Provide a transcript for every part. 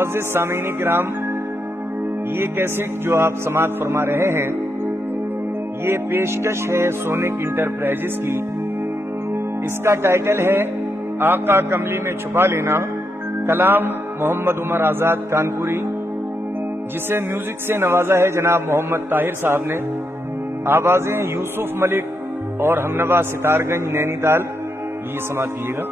मुअज़्ज़िज़ सामीन किराम, ये कैसेट जो आप समाअत फरमा रहे हैं, ये पेशकश है सोनिक इंटरप्राइजेस की। इसका टाइटल है आका कमली में छुपा लेना। कलाम मोहम्मद उमर आजाद कानपुरी, जिसे म्यूजिक से नवाजा है जनाब मोहम्मद ताहिर साहब ने। आवाजें यूसुफ मलिक और हमनवा सितारगंज नैनीताल। ये समाअत कीजिएगा।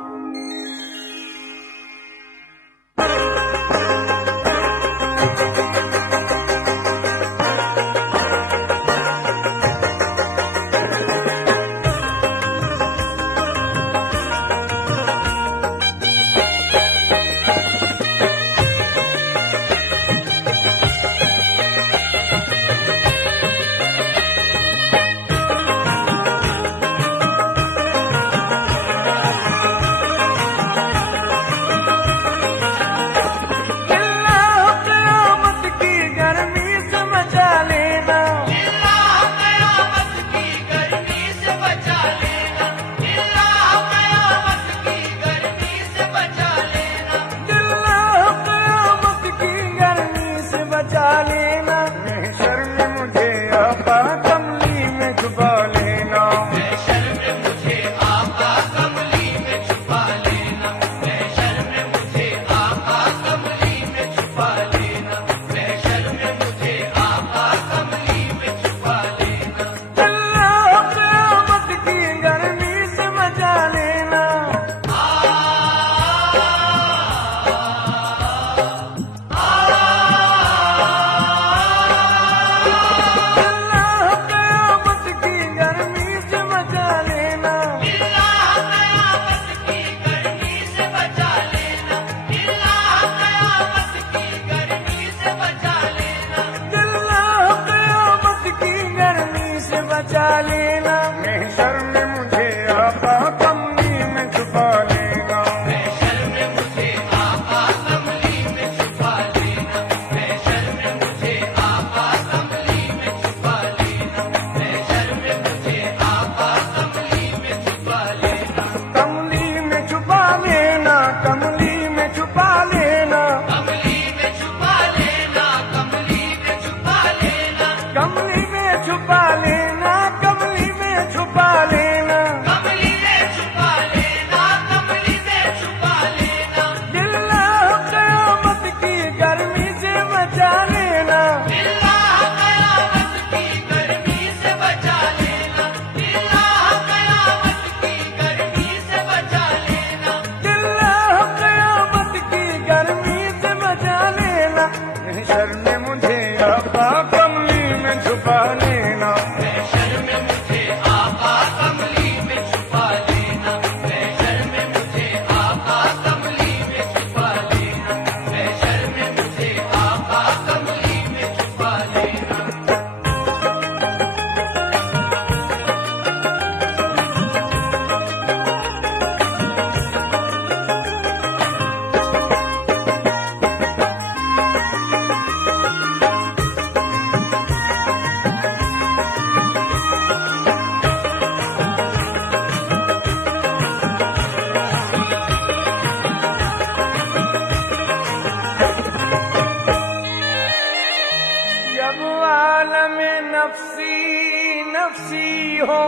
नफसी हो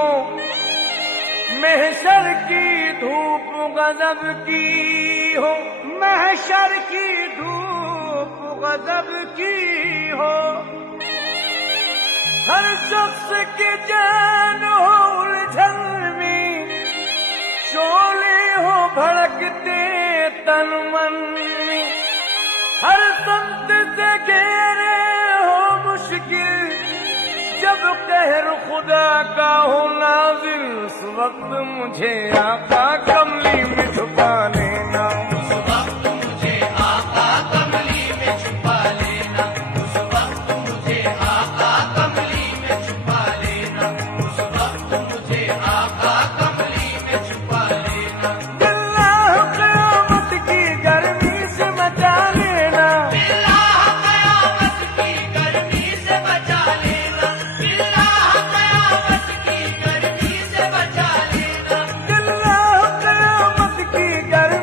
महशर की धूप गजब की हो, महशर की धूप गजब की हो। हर शख्स की जान हो उलझन में, शोले हो भड़कते तन मन में। हर संत से घेरे हो मुश्किल, जब कहर खुदा का हो नाज़िल। उस वक्त मुझे आका कमली में छुपा लेना, उस वक्त मुझे आका कमली में छुपा लेना, उस वक्त मुझे आका कमली में छुपा लेना, उस वक्त मुझे आका कमली में छुपा लेना। अल्लाह क़यामत की गर्मी से बचा लेना, अल्लाह क़यामत की गर्मी से बचा लेना, अल्लाह क़यामत की गर्मी से बचा लेना, अल्लाह क़यामत की गर्मी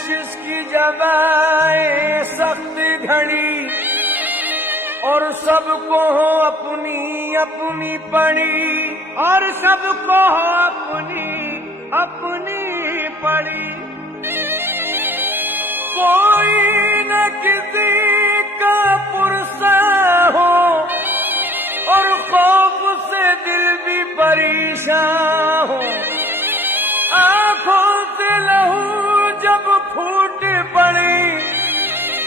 कोशिश की जब आए सख्त घड़ी और सबको हो अपनी अपनी पड़ी, और सबको हो अपनी अपनी पड़ी। कोई न किसी का पुरसा हो और खौफ से दिल भी परेशान हो। आंखों से लहू जब फूट पड़े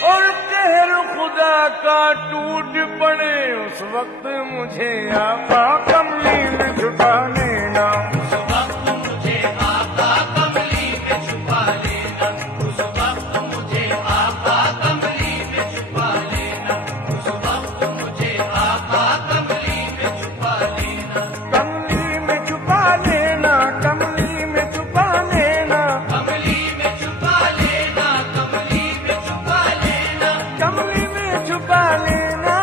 और कहर खुदा का टूट पड़े, उस वक्त मुझे आका कमली में छुपा लेना। उस वक्त मुझे आका कमली में छुपा लेना। उस वक्त मुझे आका कमली में छुपा लेना। उस वक्त मुझे आका कमली में छुपा लेना। कमली में छुपा लेना, कमली में छुपा लेना, कमली में छुपा लेना। कमली में छुपा लेना। कमली में छुपा लेना,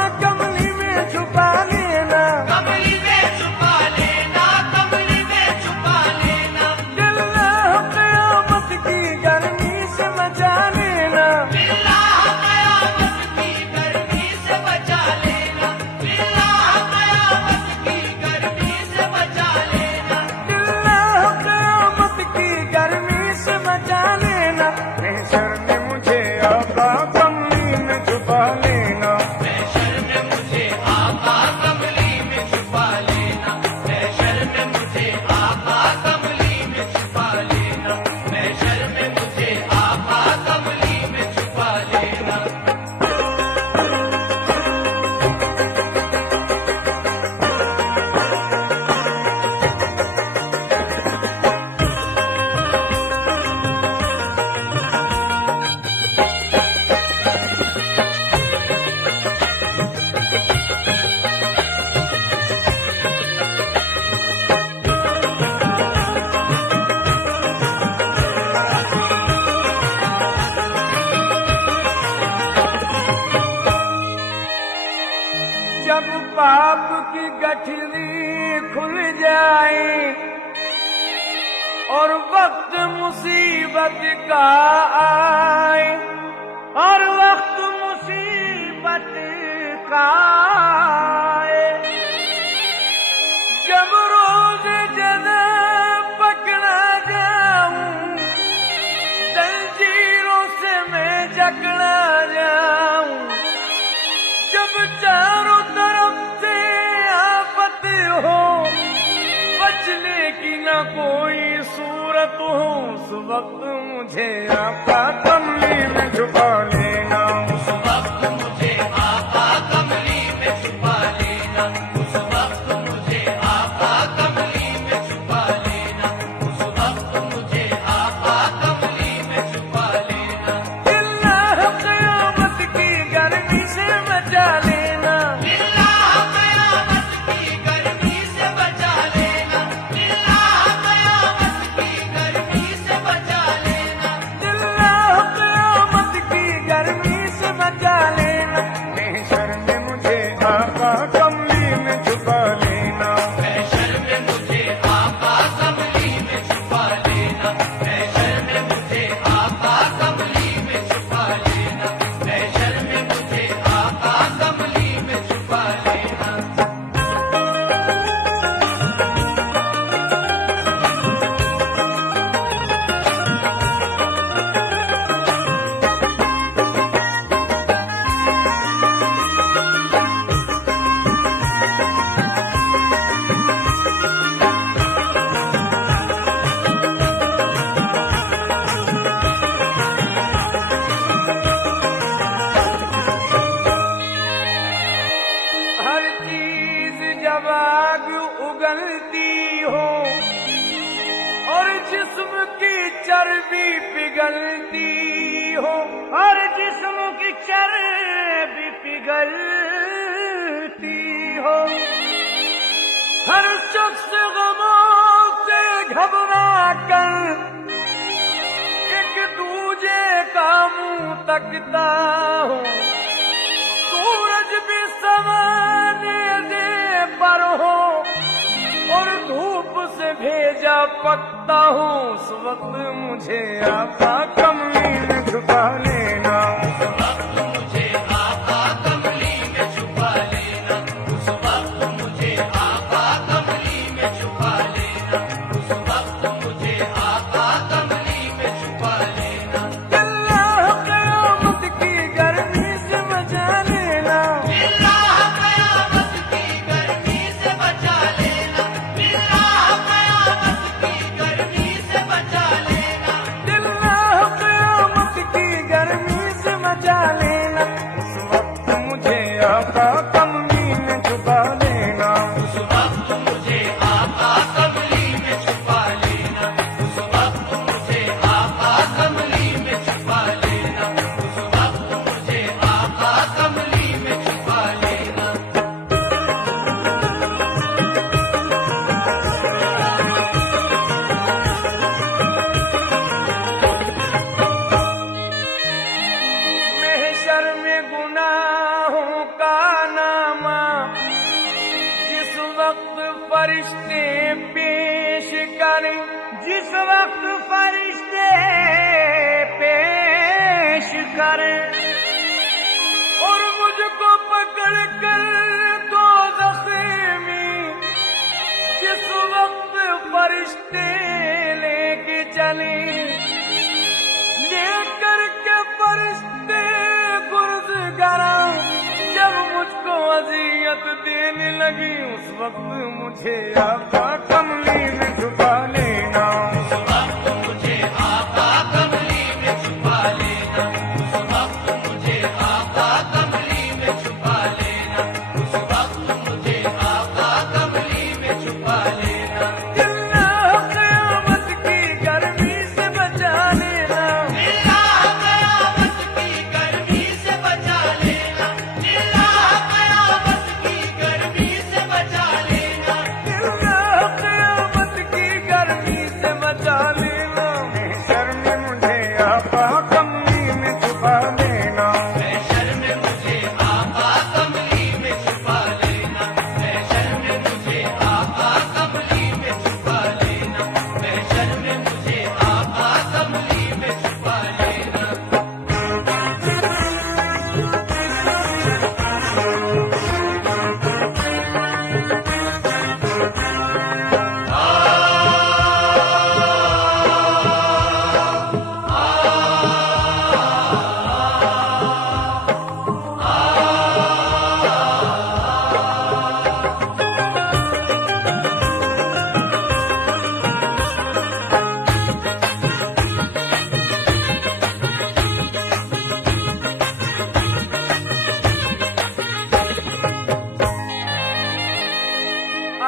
कमली में छुपा लेना, कमली में छुपा लेना। कमली में छुपा लेना। अल्लाह क़यामत की गर्मी से बचा लेना। बिल्लाह क़यामत की गर्मी से बचा लेना। बिल्लाह क़यामत की गर्मी से बचा लेना। अल्लाह क़यामत की गर्मी से बचा लेना। महशर में मुझे आका कमली में छुपा लेना। महशर में मुझे आका कमली में छुपा लेना। महशर में मुझे आका कमली में छुपा लेना। महशर में मुझे आका कमली में छुपा लेना। जब पाप की गठरी खुल जाए और वक्त मुसीबत का आए, और वक्त मुसीबत का आए, जब रोज जज़ा पकड़ा जाऊं, जंजीरों से मैं जकड़ा जाऊं, जब चारों तरफ से आफत हो, बचने की न कोई सूरत हो, उस वक्त मुझे आका कमली में छुपा लेना। उस वक्त मुझे आका कमली में छुपा लेना। उस वक्त मुझे आका कमली में छुपा लेना। उस वक्त मुझे आका कमली में छुपा लेना। अल्लाह क़यामत की गर्मी से बचा लेना। बिल्लाह क़यामत की गर्मी से बचा लेना। बिल्लाह क़यामत की गर्मी से बचा लेना। अल्लाह क़यामत की गर्मी से बचा लेना। महशर में मुझे आका कमली में छुपा लेना। महशर में मुझे आका कमली में छुपा लेना। महशर में मुझे आका कमली में छुपा लेना। महशर में मुझे आका कमली में छुपा लेना। हर चीज जब आग उगलती हो और जिस्म की चर्बी पिघलती हो, हर जिस्म की चर्बी पिघलती हो, हर शख्स गमों से घबरा कर एक दूजे का मुंह तकता हो, सूरज भी समाने दे पर हो और धूप से भेजा पकता हूँ, उस वक्त मुझे आका कमली वक्त फरिश्ते पेश करें और मुझको पकड़ कर दो जख्मी, जिस वक्त फरिश्ते लेके चले, लेकर के फरिश्ते गुर्ज़गरा जब मुझको अज़ियत देने लगी, उस वक्त मुझे आका कमली में छुपा लेना। उस वक्त मुझे आका कमली में छुपा लेना, उस वक्त मुझे आका कमली में छुपा लेना, उस वक्त मुझे आका कमली में छुपा लेना। अल्लाह क़यामत की गर्मी से बचा लेना, अल्लाह क़यामत की गर्मी से बचा लेना, अल्लाह क़यामत की गर्मी से बचा लेना। अल्लाह क़यामत की गर्मी से बचा लेना। महशर में मुझे आका कमली में छुपा लेना। महशर में मुझे आका कमली में छुपा लेना, महशर में मुझे आका कमली में छुपा लेना, महशर में मुझे आका कमली में छुपा लेना।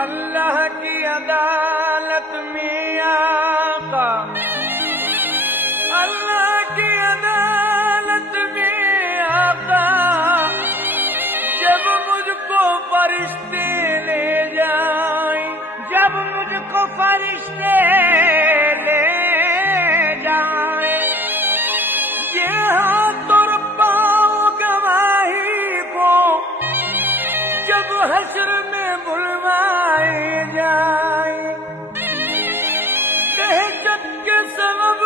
अल्लाह की अदालत में आका, अल्लाह की अदालत में आका, जब मुझको फरिश्ते ले जाएं, जब मुझको फरिश्ते ले जाएं, ये हाथ और पाँव गवाही को जब हश्र में बुलवाए जाए, दहशत के सबब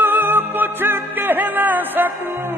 कुछ कह ना सकूं,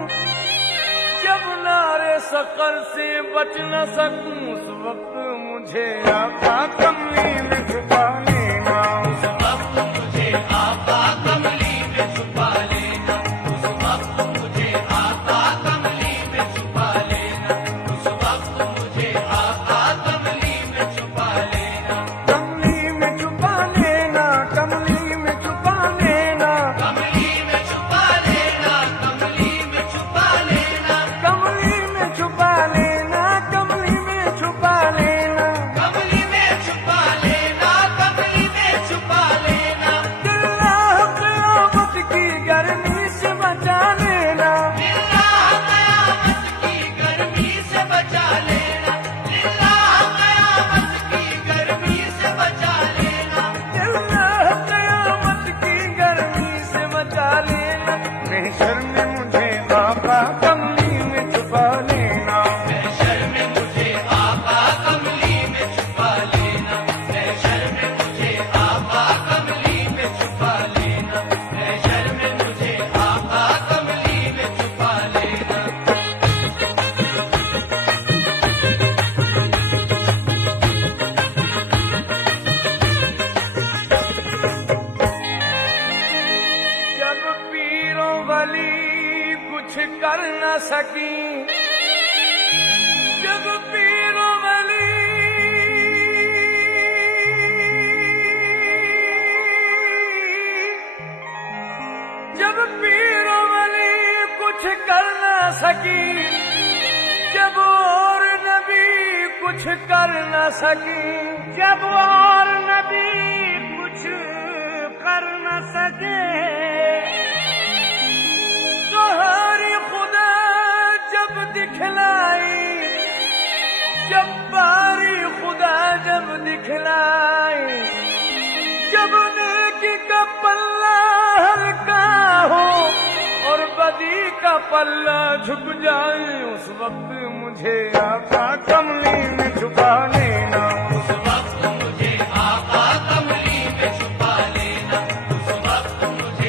जब नारे सकर से बच न सकूं, उस वक्त मुझे आका कमली में छुपा लेना। उस वक्त मुझे आका कमली में छुपा लेना, उस वक्त मुझे आका कमली में छुपा लेना, उस वक्त मुझे आका कमली में छुपा लेना। कमली में छुपा लेना, कमली में छुपा लेना, कमली में छुपा लेना, कमली में छुपा लेना, कमली में छुपा लेना, कमली में छुपा लेना। कमली में छुपा लेना, कमली में छुपा लेना। अल्लाह क़यामत की गर्मी से बचा लेना, अल्लाह क़यामत की गर्मी से बचा लेना, अल्लाह क़यामत की गर्मी से बचा लेना। अल्लाह क़यामत की गर्मी से बचा लेना। महशर में मुझे आका कमली में छुपा लेना। महशर में मुझे आका कमली में छुपा लेना, महशर में मुझे आका कमली में छुपा लेना, महशर में मुझे आका कमली में छुपा लेना। जब पीरों वाली कुछ कर न सकी, जब पीरों वाली जब पीरों वाली कुछ कर न सकी, जब और नबी कुछ कर न सकी, जब और नबी कुछ कर न सके, तो हरी खुदा जब दिखलाई, जब बारी खुदा जब दिखलाई, जब नेकी का पल्ला हल्का हो और बदी का पल्ला झुक जाए, उस वक्त मुझे आका कमली में छुपा लेना। उस वक्त मुझे आका कमली में छुपा लेना, उस वक्त मुझे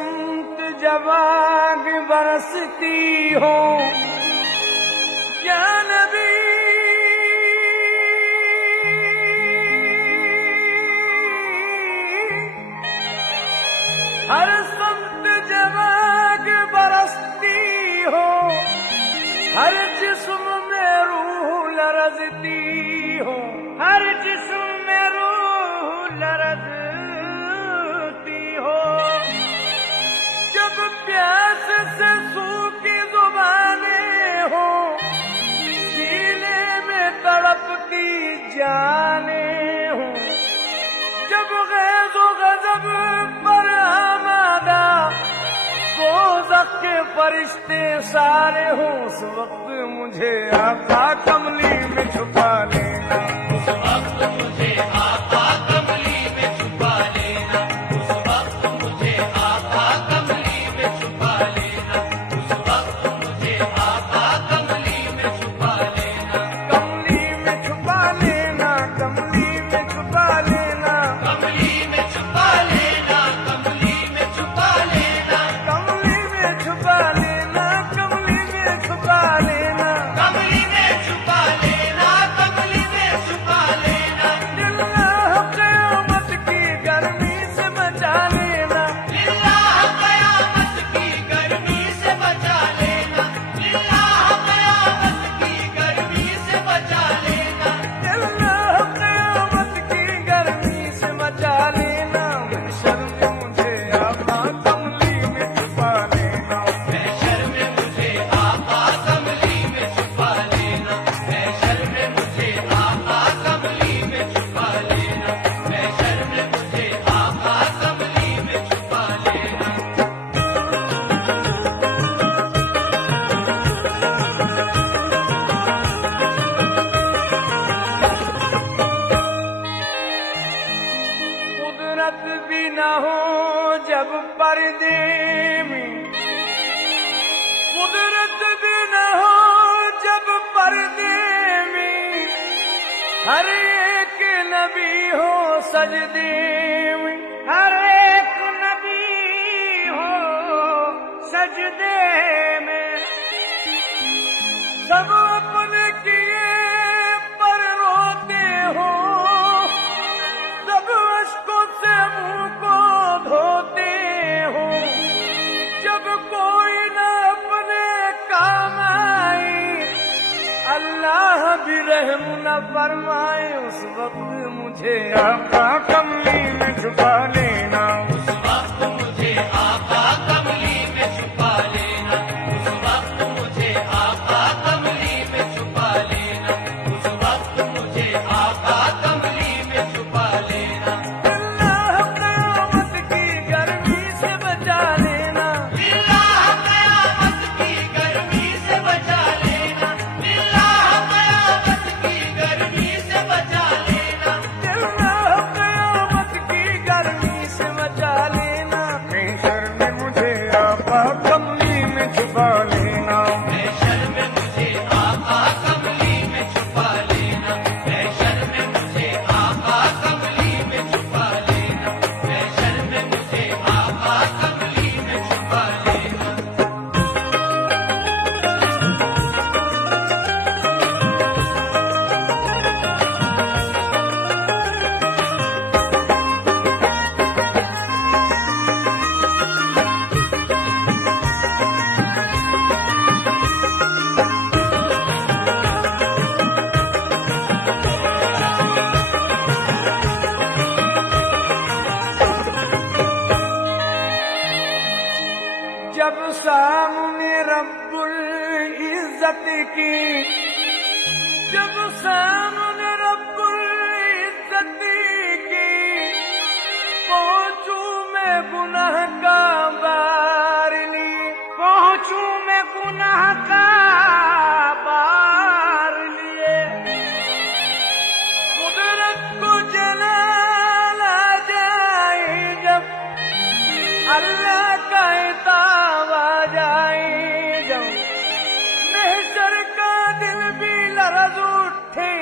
समत जब आग बरसती हो या नबी, हर समत जब आग बरसती हो, हर जिस्म में रूह लरजती हो, हर जिस्म में रूह लरजती हो। जब प्यास से सूखी जुबानें हो, सीने में तड़पती जानें हो, जब गैज़ो गज़ब पर आमादा दोज़ख के फरिश्ते सारे हों, उस वक्त मुझे आका कमली में छुपा लेना, उस वक्त मुझे आका कमली में छुपा लेना, उस वक्त मुझे आका कमली में छुपा लेना, उस वक्त मुझे आका कमली में छुपा लेना, कमली में छुपा लेना, कमली में छुपा लेना, कमली में छुपा लेना, कमली में छुपा लेना, कमली में छुपा लेना, कमली में छुपा लेना, कमली में छुपा लेना, कमली में छुपा लेना, लिल्लाह क़यामत की गर्मी से बचा लेना, लिल्लाह क़यामत की गर्मी से बचा लेना, लिल्लाह क़यामत की गर्मी से बचा लेना, लिल्लाह क़यामत की गर्मी से बचा लेना। महशर में मुझे आका कमली में छुपा लेना, महशर में मुझे आका कमली में छुपा लेना, महशर में मुझे आका कमली में छुपा लेना, महशर में मुझे आका कमली में छुपा लेना। कुदरत भी न हो जब पर्दे में, कुदरत भी न हो जब पर्दे में, हर एक नबी हो सजदे में, हर एक नबी हो सजदे में, सब अपने किए पर रोते हो, सब अश्कों से मुंह को धोते हो, जब कोई न अपने काम आए, अल्लाह भी रहम न फरमाए, उस वक्त मुझे आका कमली में छुपा लेना, उस वक्त मुझे आका कमली में छुपा लेना, उस वक्त मुझे आका कमली में छुपा लेना, उस वक्त मुझे आका कमली में छुपा लेना, अल्लाह क़यामत की गर्मी से बचा लेना, लिल्लाह क़यामत की गर्मी से बचा लेना, लिल्लाह क़यामत की गर्मी से बचा लेना, अल्लाह क़यामत की गर्मी से बचा लेना। महशर में मुझे आका कमली में छुपा लेना, महशर में मुझे आका कमली में छुपा लेना, महशर में मुझे आका कमली में छुपा लेना, महशर में मुझे आका कमली में छुपा लेना। जब सामने रब्बुल इज्जत की, जब सामने रब्बुल इज्जत की पहुंचू मैं गुनाह का बार लिए, पहुंचू मैं गुनाह का बार लिए, कुदरत को जलाल आ जाए जब, अल्लाह का इताब आ जाए जब, महशर का दिल भी लरज़ उठे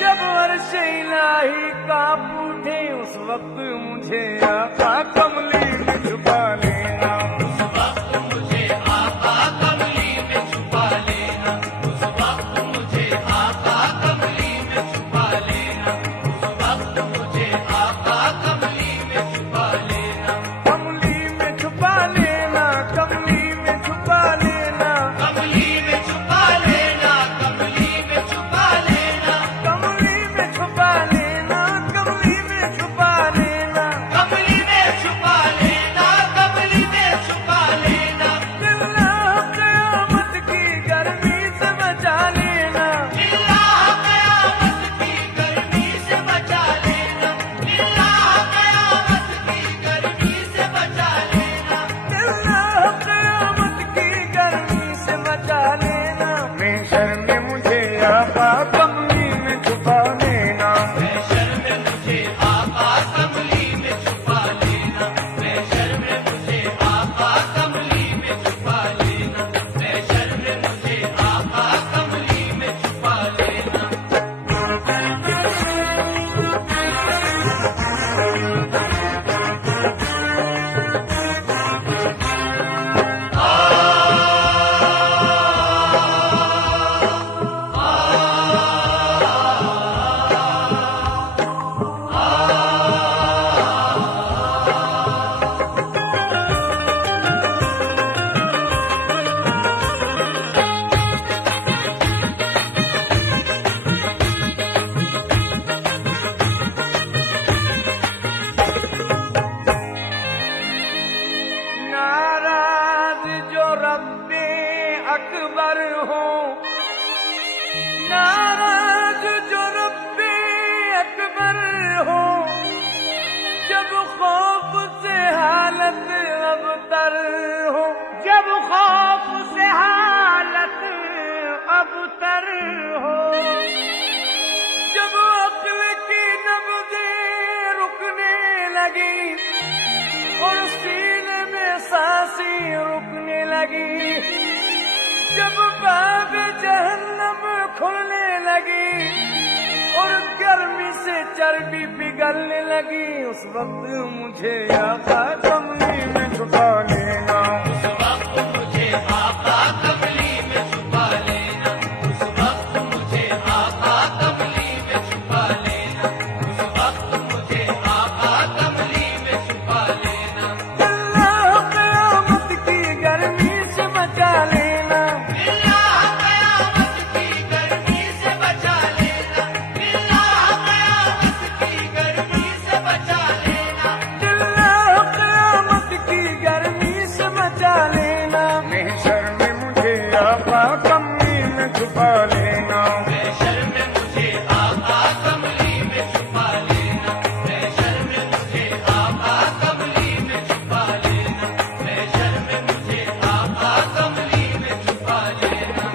जब जब अर्श इलाही कांप उठे उस वक्त मुझे आका कमली में छुपा लेना। उस वक्त मुझे आका कमली में छुपा लेना। उस वक्त मुझे आका कमली में छुपा लेना। उस वक्त मुझे आका कमली में छुपा लेना। कमली में छुपा लेना, कमली में छुपा लेना, कमली में छुपा लेना। कमली में छुपा लेना। कमली में छुपा लेना, कमली में छुपा लेना, कमली में छुपा लेना। कमली में छुपा लेना। अल्लाह क़यामत की गर्मी से बचा लेना। अल्लाह क़यामत की गर्मी से बचा लेना। अल्लाह क़यामत की गर्मी से बचा लेना। अल्लाह क़यामत की गर्मी से बचा लेना। महशर में मुझे आका कमली में छुपा लेना। महशर में मुझे आका कमली में छुपा लेना। महशर में मुझे आका कमली में छुपा लेना। महशर में मुझे आका कमली में छुपा लेना। नाराज जो रब्बे अकबर हो, नाराज जो रब्बे अकबर हो, जब खौफ से हालत अबतर हो, जब खौफ से हालत अबतर हो, जब अक्ल की नब्ज़ें रुकने लगी और सीने में सांसें रुकने लगी, जब बाब जहन्नम खुलने लगी और गर्मी से चर्बी पिघलने लगी, उस वक्त मुझे आका कमली में छुपा लेना। उस वक्त मुझे आका कमली में छुपा लेना। उस वक्त मुझे आका कमली में छुपा लेना। उस वक्त मुझे आका कमली में छुपा लेना। अल्लाह क़यामत की गर्मी से बचा लेना। अल्लाह क़यामत की गर्मी से बचा लेना। अल्लाह क़यामत की गर्मी से बचा लेना। अल्लाह क़यामत की गर्मी से बचा लेना। महशर में मुझे आका कमली में छुपा लेना। महशर में मुझे आका कमली में छुपा लेना। महशर में मुझे आका कमली में छुपा लेना। महशर में मुझे आका कमली में छुपा लेना।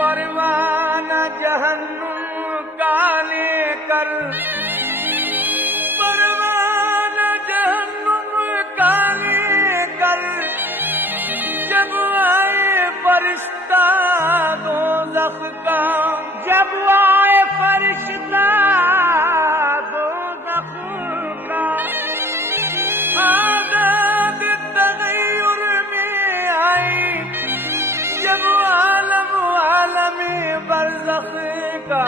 परवाना जहन्नुम का लेकर, परवाना जहन्नुम का लेकर, जब आए फरिश्ता दोज़ख का, जब आए फरिश्ता दोज़ख का, आज़ाद तग़य्युर में आई, जब आलम बरज़ख का,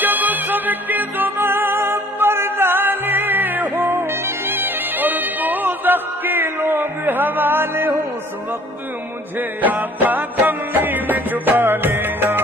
जब सबके ज़ुबान पर डाले हो और दोज़ख के लोग हवाले हो, उस वक्त मुझे आका कमली में छुपा लेना।